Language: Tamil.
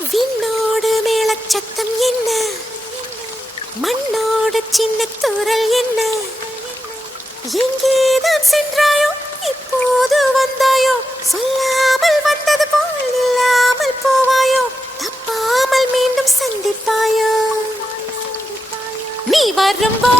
விண்ணோடு மேளச்சத்தம் என்ன, மண்ணோடு சின்ன தூரல் என்ன, எங்கேதான் சென்றாயோ இப்போது வந்தாயோ, சொல்லாமல் வந்தது போல் இல்லாமல் போவாயோ, தப்பாமல் மீண்டும் சந்திப்பாயோ, நீ வரும்போ